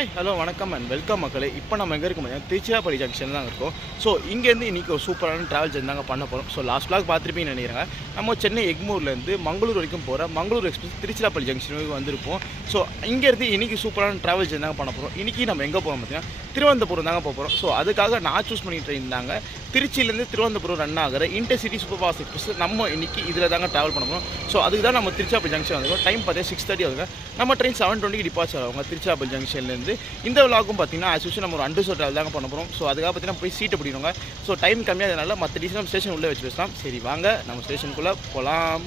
Hi hello வணக்கம் and welcome மக்களே. இப்போ நம்ம எங்கே இருக்க முடியாது, திருச்சிராப்பள்ளி ஜங்ஷன் தான் இருக்கோம். ஸோ இங்கேருந்து இன்றைக்கி ஒரு சூப்பரான ட்ராவல் ஜர்னி தாங்க பண்ண போகிறோம். ஸோ லாஸ்ட் vlog பார்த்துருப்பீங்கன்னு நினைக்கிறேன். நம்ம சென்னை எக்மூர்லேருந்து மங்களூர் வரைக்கும் போகிற மங்களூர் எக்ஸ்பிரஸ் திருச்சிராப்பள்ளி ஜங்ஷன் வரைக்கும் வந்திருப்போம். ஸோ இங்கேருந்து இன்றைக்கி சூப்பரான ட்ராவல் ஜர்னி தாங்க பண்ண போகிறோம். இன்றைக்கி நம்ம எங்கே போகிறோம் பார்த்தீங்கன்னா திருவனந்தபுரம் தாங்க போக போகிறோம். ஸோ அதுக்காக நான் சூஸ் பண்ணிட்டு இருந்தாங்க திருச்சியிலேருந்து திருவனந்தபுரம் ரன் ஆகிற இன்டர்சிட்டி சூப்பர் ஃபாஸ்ட் எக்ஸ்பிரஸ். நம்ம இன்றைக்கி இதில் தாங்க ட்ராவல் பண்ண போகிறோம். ஸோ அதுக்கு தான் நம்ம திருச்சிராப்பள்ளி ஜங்ஷன் வந்துருக்கோம். டைம் பார்த்தீங்கன்னா 6:30 ஆகுங்க. நம்ம ட்ரெயின் 7:20 டிபார்ச்சர் ஆகுங்க திருச்சிராப்பள்ளி ஜங்ஷன்லேருந்து. இந்த விலாகும் பார்த்தீங்கன்னா ஆஸ் யூஷுவல் நம்ம ஒரு அண்டர் ட்ராவல் தாங்க பண்ண போகிறோம். ஸோ அதுக்காக பார்த்தீங்கன்னா போய் சீட்டை பிடிக்கணுங்க. ஸோ டைம் கம்மியாகிறதுனால மற்ற டீசல் நம்ம ஸ்டேஷன் உள்ளே வச்சு பேசலாம். சரி வாங்க நம்ம ஸ்டேஷனுக்குள்ளே போகலாம்.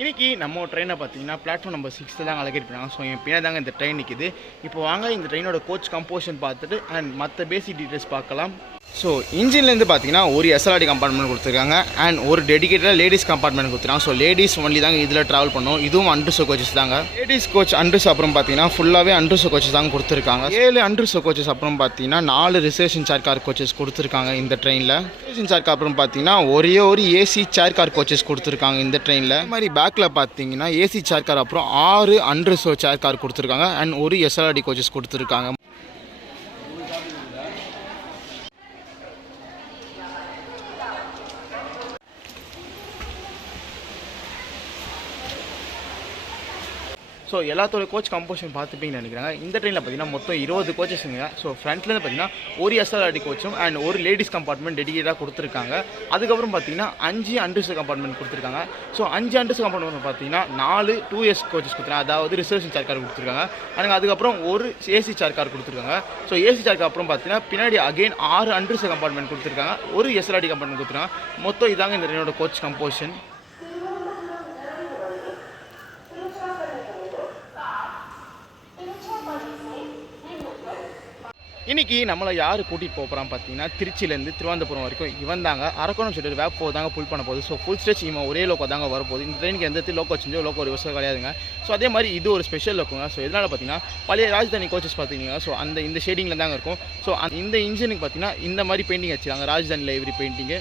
இன்றைக்கி நம்ம ட்ரெயினை பார்த்தீங்கன்னா பிளாட்ஃபார்ம் நம்பர் 6 தாங்க அலகேட் பண்ணாங்க. ஸோ என் பின்னாடி தாங்க இந்த ட்ரெயின் நிற்கிது. இப்போ வாங்க இந்த ட்ரெயினோட கோச் கம்போஷன் பார்த்துட்டு அண்ட் மற்ற பேசிக் டீட்டெயில்ஸ் பார்க்கலாம். ஸோ இன்ஜின்லேருந்து பார்த்தீங்கன்னா ஒரு எஸ்எல்ஆர்டி கம்பார்ட்மெண்ட் கொடுத்துருக்காங்க அண்ட் ஒரு டெடிகேட்டட் லேடிஸ் கம்பார்ட்மெண்ட் கொடுத்துருக்காங்க. ஸோ லேடிஸ் ஒன்லி தாங்க இதில் ட்ராவல் பண்ணோம். இதுவும் அண்டர்ஸோ கோச்சஸ் தாங்க. லேடிஸ் கோச் அண்டர்ஸ் அப்புறம் பார்த்தீங்கன்னா ஃபுல்லாகவே அண்டர்ஸோ கோச்சஸ் தாங்க கொடுத்துருக்காங்க. 7 அண்டர்ஸோ கோச்சஸ் அப்புறம் பார்த்தீங்கன்னா 4 ரிசர்வேஷன் சேர் கார் கோச்சஸ் கொடுத்துருக்காங்க இந்த ட்ரெயினில். ரிசர்வேஷன் சேர் கார் அப்புறம் பார்த்தீங்கன்னா ஒரே ஒரு ஏசி சேர் கார் கோச்சஸ் கொடுத்துருக்காங்க இந்த ட்ரெயினில். இந்த மாதிரி பேக்கில் பார்த்தீங்கன்னா ஏசி சேர் கார் அப்புறம் 6 அண்டர்ஸோ சேர் கார் கொடுத்துருக்காங்க அண்ட் ஒரு எஸ்எல்ஆர்டி கோச்சஸ் கொடுத்துருக்காங்க. ஸோ எல்லாத்தோட கோச் கம்போஷன் பார்த்துப்பீங்கன்னு நினைக்கிறாங்க. இந்த ட்ரெயினில் பார்த்தீங்கன்னா மொத்தம் 20 கோச்சஸுங்க. ஸோ ஃப்ரண்ட்லேருந்து பார்த்தீங்கன்னா ஒரு எஸ்எல்ஆர்டி கோச்சும் அண்ட் ஒரு லேடிஸ் கம்பார்ட்மெண்ட் டெடிகேட்டாக கொடுத்துருக்காங்க. அதுக்கப்புறம் பார்த்தீங்கன்னா 5 அண்டர்ஸ் கம்பார்ட்மெண்ட் கொடுத்துருக்காங்க. ஸோ 5 அண்டர்ஸ் கம்பார்ட்மெண்ட் பார்த்தீங்கன்னா 4 2S கோச்சஸ் கொடுத்துருக்காங்க. அதாவது ரிசர்வேஷன் சேர் கார் கொடுத்துருக்காங்க. அண்ட் அதுக்கப்புறம் ஒரு ஏசி சேர் கார் கொடுத்துருக்காங்க. ஸோ ஏசி சேர் கார் அப்புறம் பார்த்தீங்கன்னா பின்னாடி அகெயின் 6 அண்டர்ஸ் கம்பார்ட்மெண்ட் கொடுத்துருக்காங்க. ஒரு எஸ்எல்ஆர்டி கம்பார்ட்மெண்ட் கொடுத்துருக்காங்க. மொத்தம் இதாங்க இந்த ட்ரெயினோட கோச் கம்போஷன். இன்றைக்கி நம்மளை யார் கூட்டிகிட்டு போகிறான் பார்த்தீங்கன்னா திருச்சியிலேருந்து திருவனந்தபுரம் வரைக்கும் இவன் தாங்க அரக்கோணம் சொல்லிட்டு வேப் தாங்க புல் பண்ண போகுது. ஸோ ஃபுல் ஸ்ட்ரெச் இவன் ஒரே லோக்கோ தாங்க வரப்போகுது. இந்த ட்ரெயினுக்கு எந்த லோக்கோ செஞ்சோ லோக்கோ ஒரு விவசாயம் கிடையாதுங்க. ஸோ அதே மாதிரி இது ஒரு ஸ்பெஷல் லோக்கோங்க. ஸோ இதனால் பார்த்தீங்கன்னா பழைய ராஜதானி கோச்சஸ் பார்த்தீங்கன்னா ஸோ இந்த ஷேடிங்கில் தாங்க இருக்கும். ஸோ இந்த இன்ஜினுக்கு பார்த்தீங்கன்னா இந்த மாதிரி பெயிண்டிங் வச்சுருக்காங்க, ராஜதானி லைப்ரரி பெயிண்டிங்கு.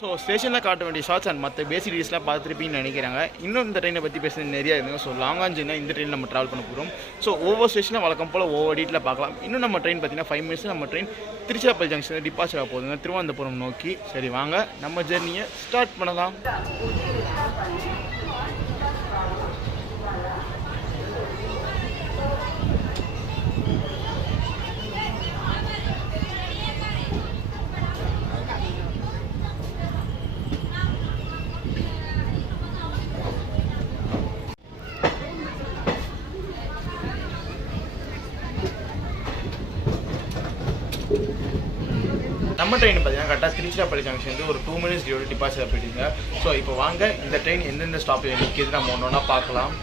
ஸோ ஸ்டேஷனில் காட்ட வேண்டிய ஷார்ட்ஸ் அண்ட் மற்ற பேசிக் டீஸ்லாம் பார்த்துருப்பீங்கன்னு நினைக்கிறாங்க. இன்னும் இந்த ட்ரெயினை பற்றி பேசுகிறது நிறையா இருக்குங்க. ஸோ லாங் ஜர்னியாக இந்த ட்ரெயின் நம்ம ட்ராவல் பண்ண போகிறோம். ஸோ ஒவ்வொரு ஸ்டேஷனில் வழக்கம் போல் ஒவ்வொரு டீட்டில் பார்க்கலாம். இன்னும் நம்ம ட்ரெயின் பார்த்தீங்கன்னா 5 மினிட்ஸ் நம்ம ட்ரெயின் திருச்சிராப்பள்ளி ஜங்ஷனில் டிபார்ச்சர் ஆக போகுதுங்க திருவனந்தபுரம் நோக்கி. சரி வாங்க நம்ம ஜெர்னியை ஸ்டார்ட் பண்ணலாம். நம்ம ட்ரெயின் பார்த்தீங்கன்னா கரெக்டாக திருச்சிராப்பள்ளி ஜங்ஷன் ஒரு 2 மினிட்ஸ் டிபார்ச்சர் போயிட்டீங்க. ஸோ இப்போ வாங்க இந்த ட்ரெயின் எந்தெந்த ஸ்டாப்பில் நிற்கிது நம்ம ஒன்றா பார்க்கலாம்.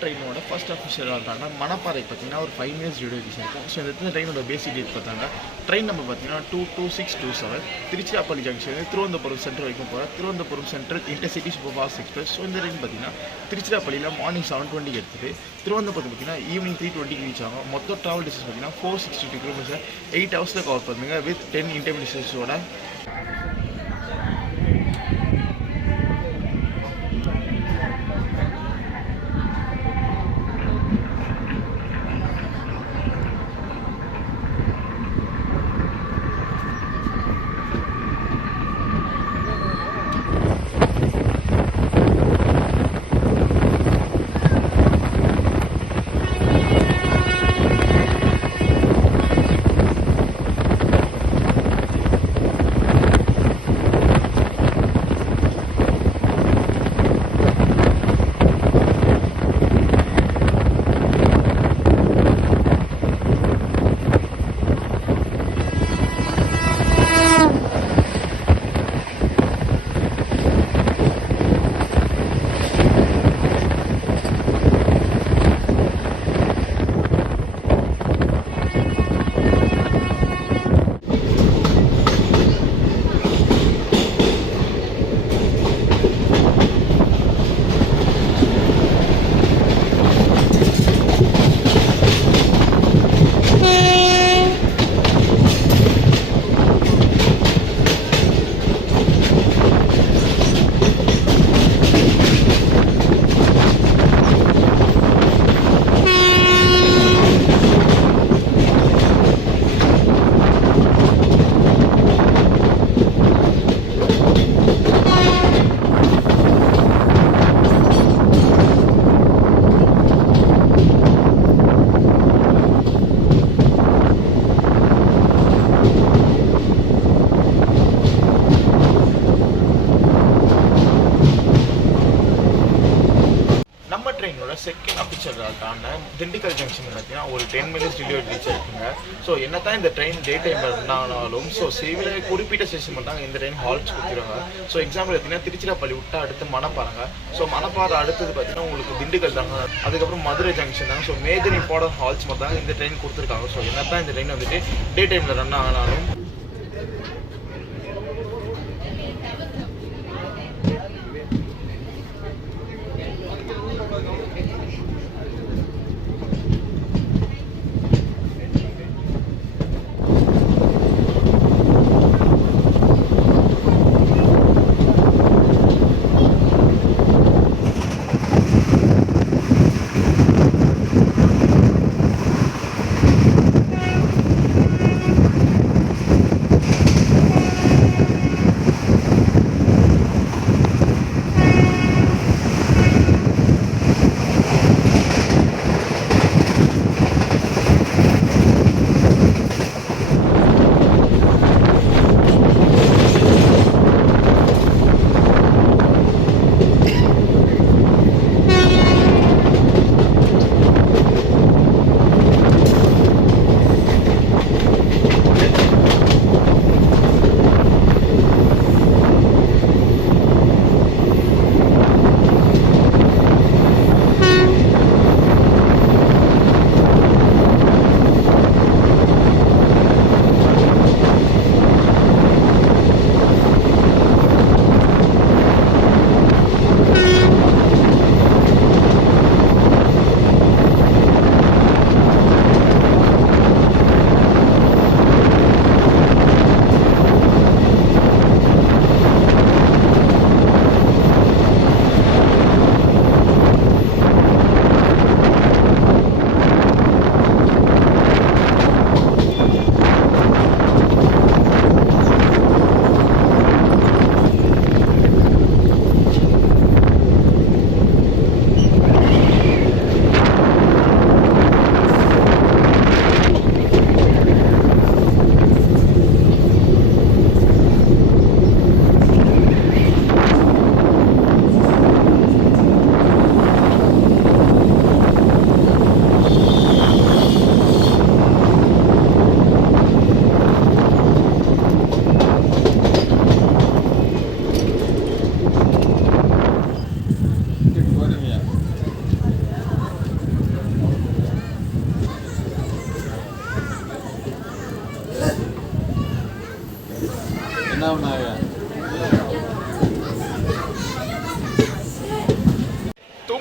ட்ரெயினோட ஃபர்ஸ்ட் அஃபிஷியல் வந்தாங்கன்னா மணப்பாறை பார்த்தீங்கன்னா ஒரு 5 மினிட்ஸ் டியூரேஷன் இருக்கும். ஸோ இந்த ட்ரெயினோட பேசிக் டேட் பார்த்தாங்க. ட்ரெயின் நம்பர் பார்த்தீங்கன்னா 22627 திருச்சிராப்பள்ளி ஜங்ஷன் திருவனந்தபுரம் சென்ட்ரல் வரைக்கும் போகிற Thiruvananthapuram central intercity super fast express. So இந்த ட்ரெயின் பார்த்தீங்கன்னா திருச்சிராப்பள்ளியில் மார்னிங் 7:20 எடுத்துட்டு திருவனந்தபுரத்து பார்த்தீங்கன்னா ஈவினிங் 3:20 ரீச் ஆகும். மொத்தம் ட்ராவல் டிஸ்டன்ஸ் பார்த்தீங்கன்னா 462 கிலோமீட்டர் 8 ஹவர்ஸில் கவர் பண்ணுங்க வித் 10 இன்டர்மிடியேஷன்ஸோட. செகண்ட் அஃபிஷியல் ஆன திண்டுக்கல் ஜங்ஷன் பார்த்தீங்கன்னா ஒரு 10 மினிட்ஸ் டிலே ரீச் ஆயிருக்குங்க. ஸோ என்ன தான் இந்த ட்ரெயின் டே டைமில் இருந்தாலும் ஸோ சிவில குறிப்பிட்ட ஸ்டேஷன் மட்டும் இந்த ட்ரெயின் ஹால்ட்ஸ் கொடுத்துருவாங்க. ஸோ எக்ஸாம்பிள் பார்த்தீங்கன்னா திருச்சிராப்பள்ளி விட்டா அடுத்து மணப்பாறைங்க. ஸோ மணப்பாறை அடுத்தது பார்த்தீங்கன்னா உங்களுக்கு திண்டுக்கல் தாங்க, அதுக்கப்புறம் மதுரை ஜங்ஷன் தாங்க. ஸோ மேஜர் இம்பார்ட்டன்ட் ஹால்ட்ஸ் மட்டும் தாங்க இந்த ட்ரெயின் கொடுத்துருக்காங்க. ஸோ என்ன தான் இந்த ட்ரெயின் வந்துட்டு டே டைமில் ரன் ஆனாலும்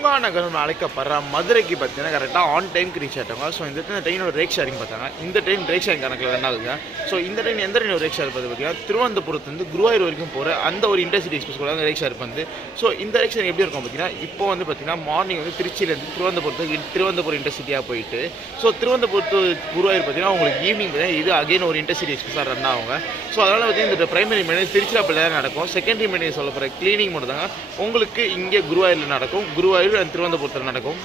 பூங்கா நகரம் அழைக்கப்படுற மதுரைக்கு பார்த்தீங்கன்னா கரெக்டாக ஆன் டைம்க்கு ரீச் ஆகிட்டாங்க. ஸோ இந்த ட்ரெயினோட ரேக் ஷேரிங் பார்த்தாங்க. இந்த ட்ரெயின் ரேக் ஷேரிங் கணக்கில் ரெண்டாவதுங்க. ஸோ இந்த ட்ரெயின் எந்த ட்ரெயின் ரேக் ஷேர் பார்த்து பார்த்தீங்கன்னா திருவனந்தபுரத்துலேருந்து குருவாயூர் வரைக்கும் போகிற அந்த ஒரு இன்டர்சிட்டி எக்ஸ்பிரஸ் கூட ரேக் ஷேர் வந்து. ஸோ இந்த ரேக் ஷேரிங் எப்படி இருக்கும் பார்த்தீங்கன்னா இப்போ வந்து பார்த்தீங்கன்னா மார்னிங் வந்து திருச்சியிலேருந்து திருவனந்தபுரம் இன்டர்சிட்டியாக போயிட்டு ஸோ திருவனந்தபுரத்து குருவாயூர் பார்த்தீங்கன்னா உங்களுக்கு ஈவினிங் பார்த்தீங்கன்னா இது அகைன் ஒரு இன்டர்சிட்டி எக்ஸ்பிரஸாக ரன் ஆகுங்க. ஸோ அதனால் பார்த்தீங்கன்னா இந்த பிரைமரி மெயின்டெனன்ஸ் திருச்சிராப்பள்ளி தான் நடக்கும். செகண்டரி மெயின்டெனன்ஸ் சொல்ல போகிற க்ளீனிங் மட்டும் தாங்க உங்களுக்கு இங்கே குருவாயூரில் நடக்கும். குருவாயூர் அண்ட் திருவனந்தபுரத்தில் நடக்கும்.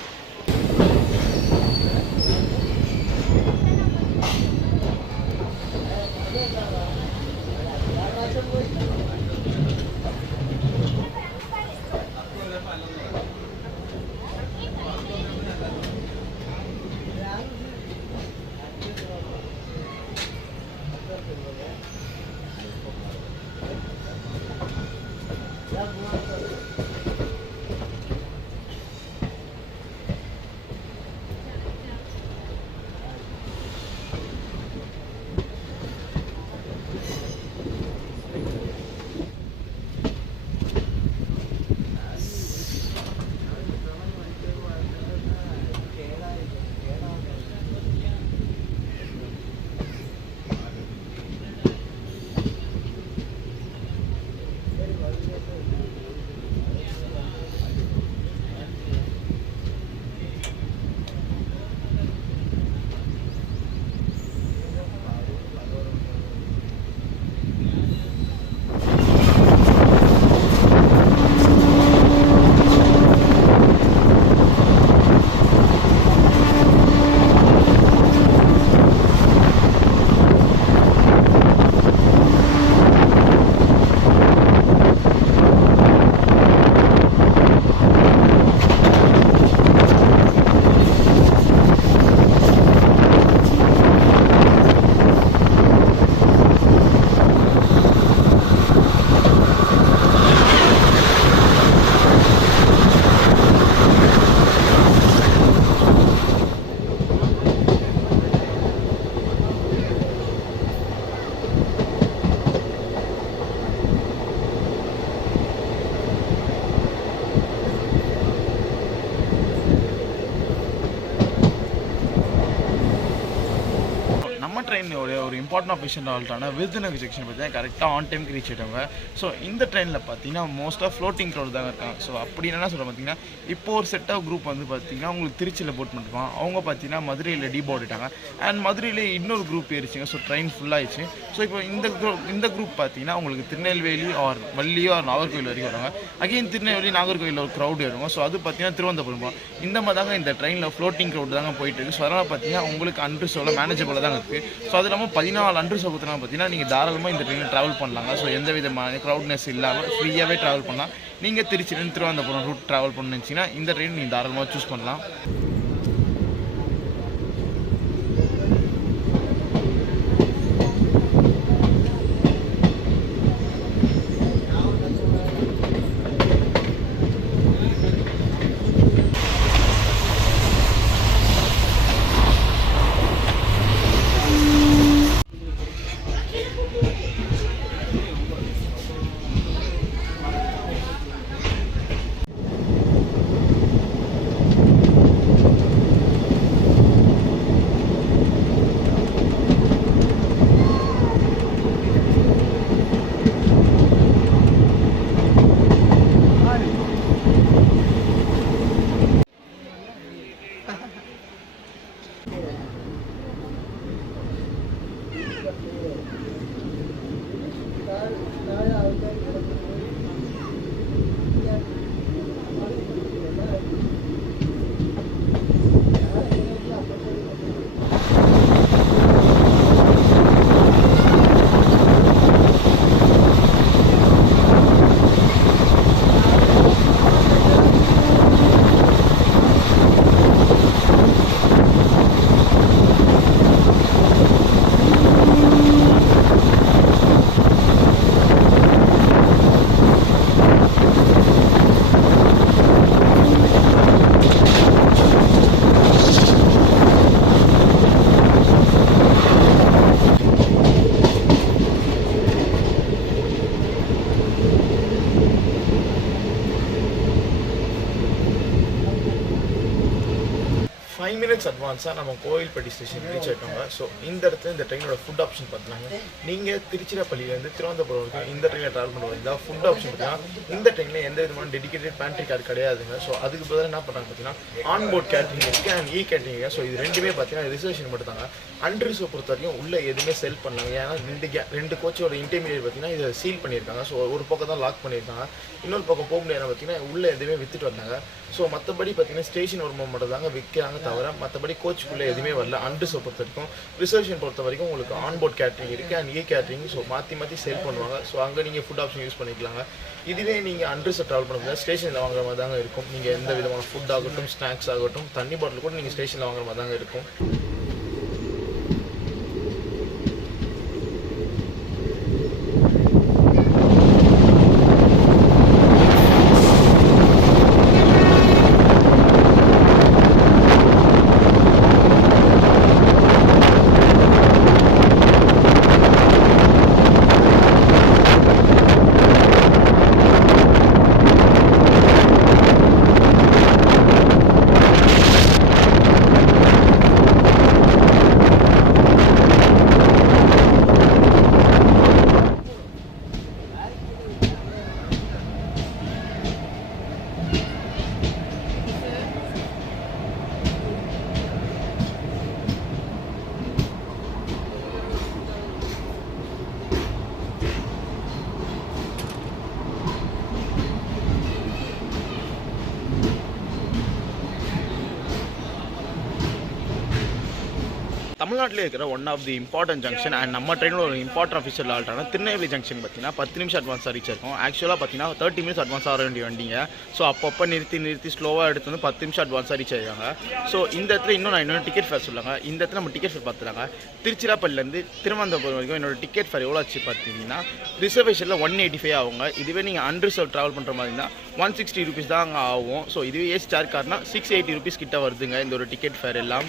ட்ரெயினோட ஒரு இம்பார்ட்டன்ட் ஆஃபீஷியல் ஆல்ட்டான விருதுநகர் செக்ஷன் பார்த்தீங்கன்னா கரெக்டாக ஆன் டைம்க்கு ரீச் ஆகிட்டாங்க. ஸோ இந்த ட்ரெயினில் பார்த்தீங்கன்னா மோஸ்ட்டாக ஃப்ளோட்டிங் க்ரௌட் தாங்க இருக்காங்க. ஸோ அப்படி என்ன சொல்ல பார்த்தீங்கன்னா இப்போ ஒரு செட் ஆஃப் குரூப் வந்து பார்த்தீங்கன்னா உங்களுக்கு திருச்சியில் போட் பண்ணிருப்பாங்க. அவங்க பார்த்தீங்கன்னா மதுரையில் டீபோர்ட்டாங்க. அண்ட் மதுரையில் இன்னொரு குரூப் ஏறிச்சிங்க. ஸோ ட்ரெயின் ஃபுல்லாகிடுச்சு. ஸோ இப்போ இந்த குரூப் பார்த்தீங்கன்னா உங்களுக்கு திருநெல்வேலி ஆர் வள்ளியோ ஆர் நாகர்கோவில் வரைக்கும் வராங்க. அகைன் திருநெல்வேலி நாகர்கோவிலில் ஒரு க்ரௌட் வருவாங்க. ஸோ அது பார்த்தீங்கன்னா திருவனந்தபுரம் இந்த மாதிரி தாங்க இந்த ட்ரெயினில் ஃப்ளோட்டிங் க்ரௌட் தாங்க போயிட்டு இருக்குது. ஸோ அதனால் பார்த்தீங்கன்னா உங்களுக்கு அன்ரிசர்வ்ல மேனேஜபிளாக தாங்க இருக்குது. ஸோ அது இல்லாமல் 14 அன்ரிசர்வ் பார்த்தீங்கன்னா நீங்கள் தாராளமாக இந்த ட்ரெயினில் ட்ராவல் பண்ணலாங்க. ஸோ எந்த விதமான க்ரௌட்னஸ் இல்லாமல் ஃப்ரீயாகவே ட்ராவல் பண்ணலாம். நீங்கள் திருச்சியிலேருந்து திருவனந்தபுரம் ரூட் ட்ராவல் பண்ணிச்சிங்கன்னா இந்த ட்ரெயின் நீங்கள் தாராளமாக சூஸ் பண்ணலாம். 5 minutes அட்வான்ஸாக நம்ம கோயில்பட்டி ஸ்டேஷன் ரீச் ஆகிட்டோங்க. ஸோ இந்த இடத்துல இந்த ட்ரெயினோட ஃபுட் ஆப்ஷன் பார்த்தீங்கன்னா, நீங்கள் திருச்சிராப்பள்ளியிலேருந்து திருவனந்தபுரம் வரைக்கும் இந்த ட்ரெயினில் ட்ராவல் பண்ண வந்தால் ஃபுட் ஆப்ஷன் பார்த்தீங்கன்னா இந்த ட்ரெயினில் எந்த விதமான டெடிகேட்டட் பேண்ட்ரி கார்டு கிடையாதுங்க. ஸோ அதுக்கு பதிலாக என்ன பண்ணுறாங்க பார்த்தீங்கன்னா ஆன்போர்ட் கேட்டரிங் இருக்குது அண்ட் கேட்டரிங். ஸோ இது ரெண்டுமே பார்த்தீங்கன்னா ரிசர்வேஷன் மட்டும் தாங்க. அன்ரிசர்வ் பொறுத்த வரைக்கும் உள்ளே எதுவுமே செல் பண்ணாங்க. ஏன்னா ரெண்டு கோச்சோட இன்டர்மீடியட் பார்த்தீங்கன்னா இதை சீல் பண்ணியிருக்காங்க. ஸோ ஒரு பக்கம் தான் லாக் பண்ணியிருக்காங்க, இன்னொரு பக்கம் போக முடியாது பார்த்தீங்கன்னா உள்ளே எதுவுமே வித்துட்டு வந்தாங்க. ஸோ மற்றபடி பார்த்தீங்கன்னா ஸ்டேஷன் ஒரு மட்டும் தாங்க விற்கிறாங்க தவிர மற்றபடி கோச்சுக்குள்ளே எதுவுமே வரல. அன்ரிசர்வ் பொறுத்த வரைக்கும். ரிசர்வேஷன் பொறுத்த வரைக்கும் உங்களுக்கு ஆன்போர்ட் கேட்டரிங் இருக்குது அண்ட் கேட்டரிங். ஸோ மாற்றி சேல் பண்ணுவாங்க. ஸோ அங்கே நீங்கள் ஃபுட் ஆப்ஷன் யூஸ் பண்ணிக்கலாங்க. இதுவே நீங்கள் அன்ரிசர்வ் ட்ராவல் பண்ணும்போது ஸ்டேஷனில் வாங்குற மாதிரி தாங்க இருக்கும். நீங்கள் எந்த விதமான ஃபுட் ஆகட்டும், ஸ்நாக்ஸ் ஆகட்டும், தண்ணி பாட்டில் கூட நீங்கள் ஸ்டேஷனில் வாங்குற மாதிரி தாங்க இருக்கும். தமிழ்நாட்டில் இருக்கிற one of the important junction and நம்ம ட்ரெயினோட ஒரு இம்பார்ட்டன்ட் அஃபிஷியல் ஆல்ட்டான திருநெல்வேலி ஜங்ஷன் பார்த்தீங்கன்னா 10 நிமிஷம் அட்வான்ஸாக ரீச் இருக்கும். ஆக்சுவலாக பார்த்தீங்கன்னா 30 மினிட்ஸ் அட்வான்ஸாக வர வேண்டிய வண்டிங்க. ஸோ அப்பப்போ நிறுத்தி ஸ்லோவாக எடுத்து வந்து 10 நிமிஷம் அட்வான்ஸாக ரீச் ஆகிருக்காங்க. ஸோ இந்த இடத்துல இன்னொரு டிக்கெட் ஃபேர் சொல்லுவாங்க. இந்த இடத்துல நம்ம டிக்கெட் ஃபேர் பார்த்துறாங்க. திருச்சிராப்பள்ளிலேருந்து திருவனந்தபுரம் வரைக்கும் என்னோட டிக்கெட் ஃபேர் எவ்வளோ ஆச்சு பார்த்தீங்கன்னா ரிசர்வேஷனில் 185 ஆகுங்க. இதுவே நீங்கள் அன்ரிசர்வ் ட்ராவல் பண்ணுற மாதிரி இருந்தால் 160 ருபீஸ் தான் அங்கே ஆகும். ஸோ இதுவே ஏசி ஸ்டார் கார்னா 680 ருபீஸ் கிட்ட வருதுங்க இந்த ஒரு டிக்கெட் ஃபேர் எல்லாம்.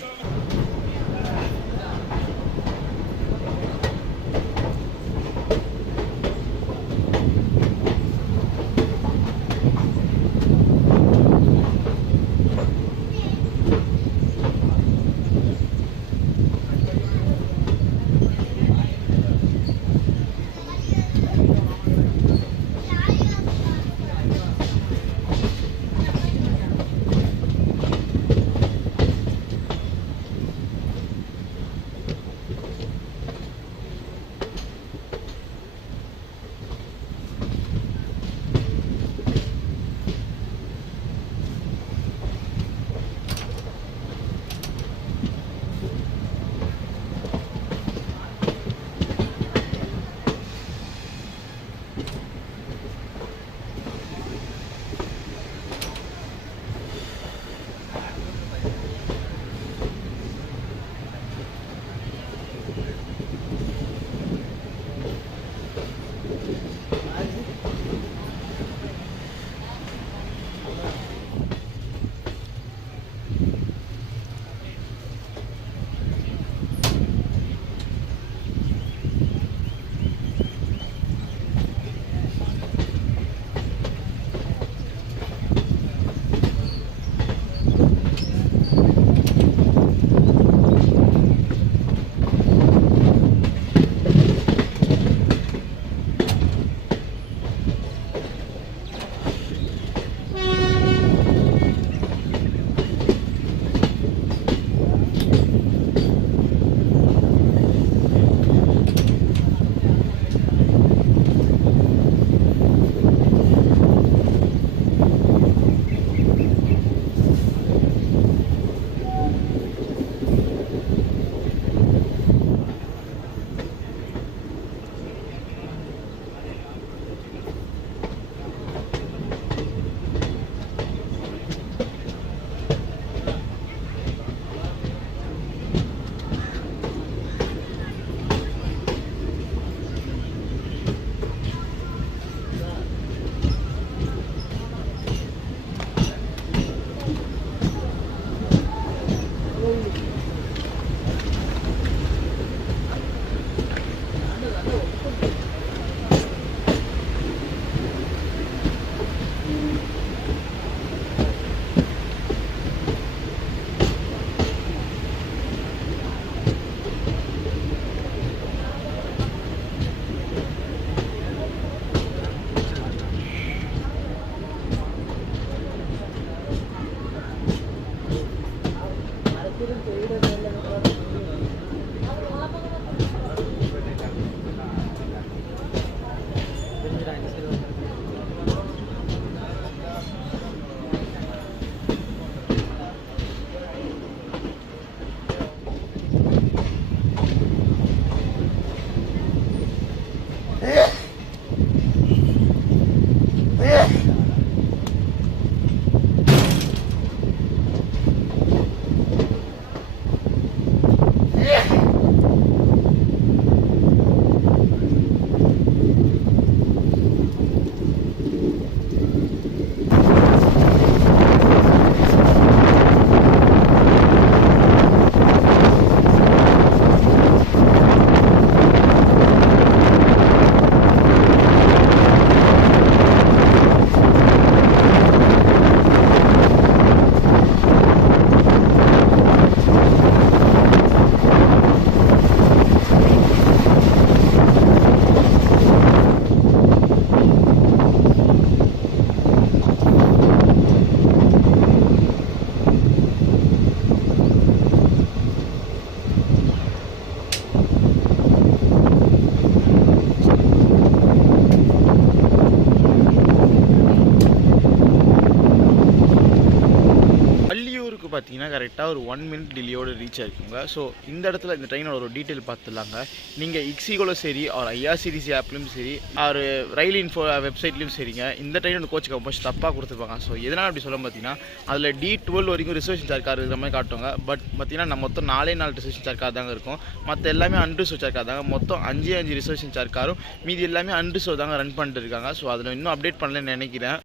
பார்த்தீங்கன்னா கரெக்டாக ஒரு 1 மினிட் டிலேயோடு ரீச் ஆகிருக்குங்க. ஸோ இந்த இடத்துல இந்த ட்ரெயினோட ஒரு டீட்டெயில் பார்த்துலாங்க. நீங்கள் இக்ஸிகோலும் சரி ஒரு ஐஆர்சிடிசி ஆப்லையும் சரி ஒரு ரயில் இன்ஃபோ வெப்சைட்லையும் சரிங்க, இந்த ட்ரெயினோட கோச்சுக்கு கொஞ்சம் தப்பாக கொடுத்துருப்பாங்க. ஸோ எதனால் அப்படி சொல்ல பார்த்தீங்கன்னா அதில் D12 வரைக்கும் ரிசர்வேஷன் சார்ஜ் கார் இருக்கிற மாதிரி காட்டுவாங்க. பட் பார்த்தீங்கன்னா நம்ம மொத்தம் 4 ரிசர்வேஷன் சார்ஜ் கார் தாங்க இருக்கும். மற்ற எல்லாமே அன்ரிசர்வ் சார்ஜ் கார் தாங்க. மொத்தம் 5 ரிசர்வேஷன் சார்ஜ் காரும் மீதி எல்லாமே அன்ரிசர்வ் தாங்க ரன் பண்ணிட்டு இருக்காங்க. ஸோ அதில் இன்னும் அப்டேட் பண்ணலன்னு நினைக்கிறேன்.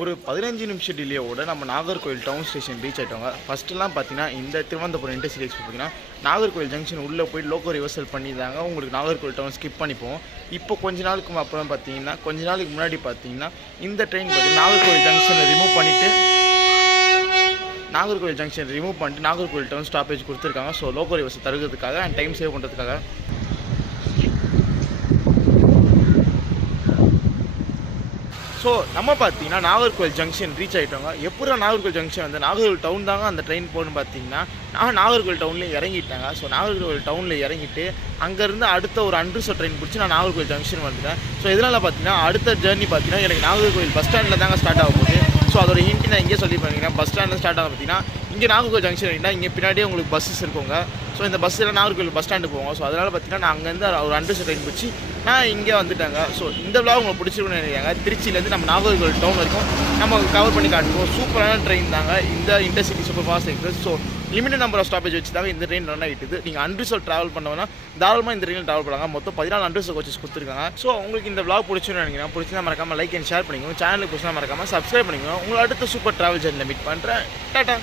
ஒரு 15 நிமிஷம் டிலேயோட நம்ம நாகர்கோவில் டவுன் ஸ்டேஷன் ரீச் ஆகிட்டோங்க. ஃபஸ்ட்டுலாம் பார்த்தீங்கன்னா இந்த திருவனந்தபுரம் இன்டர்சிட்டி எக்ஸ்பிரஸ் பார்த்தீங்கன்னா நாகர்கோவில் ஜங்ஷன் உள்ளே போய் லோக்கோ ரிவர்சல் பண்ணியிருந்தாங்க. உங்களுக்கு நாகர்கோவில் டவுன் ஸ்கிப் பண்ணிப்போம். இப்போ கொஞ்ச நாளுக்கு அப்புறம் பார்த்தீங்கன்னா கொஞ்ச நாளுக்கு முன்னாடி பார்த்தீங்கன்னா இந்த ட்ரெயின் பார்த்தீங்கன்னா நாகர்கோவில் ஜங்ஷனை ரிமூவ் பண்ணிவிட்டு நாகர்கோவில் டவுன் ஸ்டாப்பேஜ் கொடுத்துருக்காங்க. ஸோ லோக்கோ ரிவர்சல் தருகிறதுக்காக அண்ட் டைம் சேவ் பண்ணுறதுக்காக. ஸோ நம்ம பார்த்தீங்கன்னா நாகர்கோவில் ஜங்ஷன் ரீச் ஆகிட்டோங்க. எப்போ நாகர்கோவில் ஜங்ஷன் வந்து நாகர்கோவில் டவுன் தாங்க அந்த ட்ரெயின் போகணுன்னு பார்த்தீங்கன்னா நாகர்கோவில் டவுன்லேயே இறங்கிட்டாங்க. ஸோ நாகர்கோவில் டவுனில் இறங்கிட்டு அங்கேருந்து அடுத்த ஒரு அன்ரிசர்வ் ட்ரெயின் பிடிச்சி நான் நாகர்கோவில் ஜங்ஷன் வந்துட்டேன். ஸோ இதனால் பார்த்தீங்கன்னா அடுத்த ஜேர்னி பார்த்தீங்கன்னா எனக்கு நாகர்கோவில் பஸ் ஸ்டாண்டில் தாங்க ஸ்டார்ட் ஆக போகுது. ஸோ அதோட ஹிண்ட் நான் இங்கே சொல்லி பண்ணிக்கிறேன். பஸ் ஸ்டாண்டில் ஸ்டார்ட் ஆகும் பார்த்தீங்கன்னா இங்கே நாகர்கோவில் ஜங்ஷன் அப்படின்னா இங்கே பின்னாடியே உங்களுக்கு பஸ்ஸஸ் இருக்குங்க. ஸோ இந்த பஸ்ஸில் நாகர்கோவில் பஸ் ஸ்டாண்டு போவோம். ஸோ அதனால் பார்த்தீங்கன்னா நான் அங்கேருந்து ஒரு அன்ரிசர்வ் ட்ரெயின் பிடிச்சி நான் இங்கே வந்துட்டாங்க. ஸோ இந்த விழா உங்களுக்கு பிடிச்சிருக்குன்னு நினைக்கிறாங்க. திருச்சியிலேருந்து நம்ம நாகர்கோவில் டவுன் வரைக்கும் நம்ம கவர் பண்ணி காட்டுவோம். சூப்பரான ட்ரெயின் தாங்க இந்த intercity super fast express. So limited number of stoppage வச்சு தாங்க இந்த ட்ரெயின் ரன் ஆகிட்டு. நீங்கள் அன்ரிசர்வ் ட்ராவல் பண்ணோன்னா தாராளமாக இந்த ட்ரெயினில் ட்ராவல் பண்ணாங்க. மொத்தம் 14 அன்ரிசர்வ் கோச்சஸ் கொடுத்துருக்காங்க. ஸோ உங்களுக்கு இந்த விழா பிடிச்சுன்னு நினைக்கிறேன். பிடிச்சா மறக்காமல் லைக் அண்ட் ஷேர் பண்ணிக்கோங்க. சேனலுக்கு பிடிச்சா மறக்காமல் சப்ஸ்கிரைப் பண்ணிக்கோங்க. உங்களை அடுத்த சூப்பர் ட்ராவல் ஜர்னியில் மீட் பண்ணுறேன். டாடா.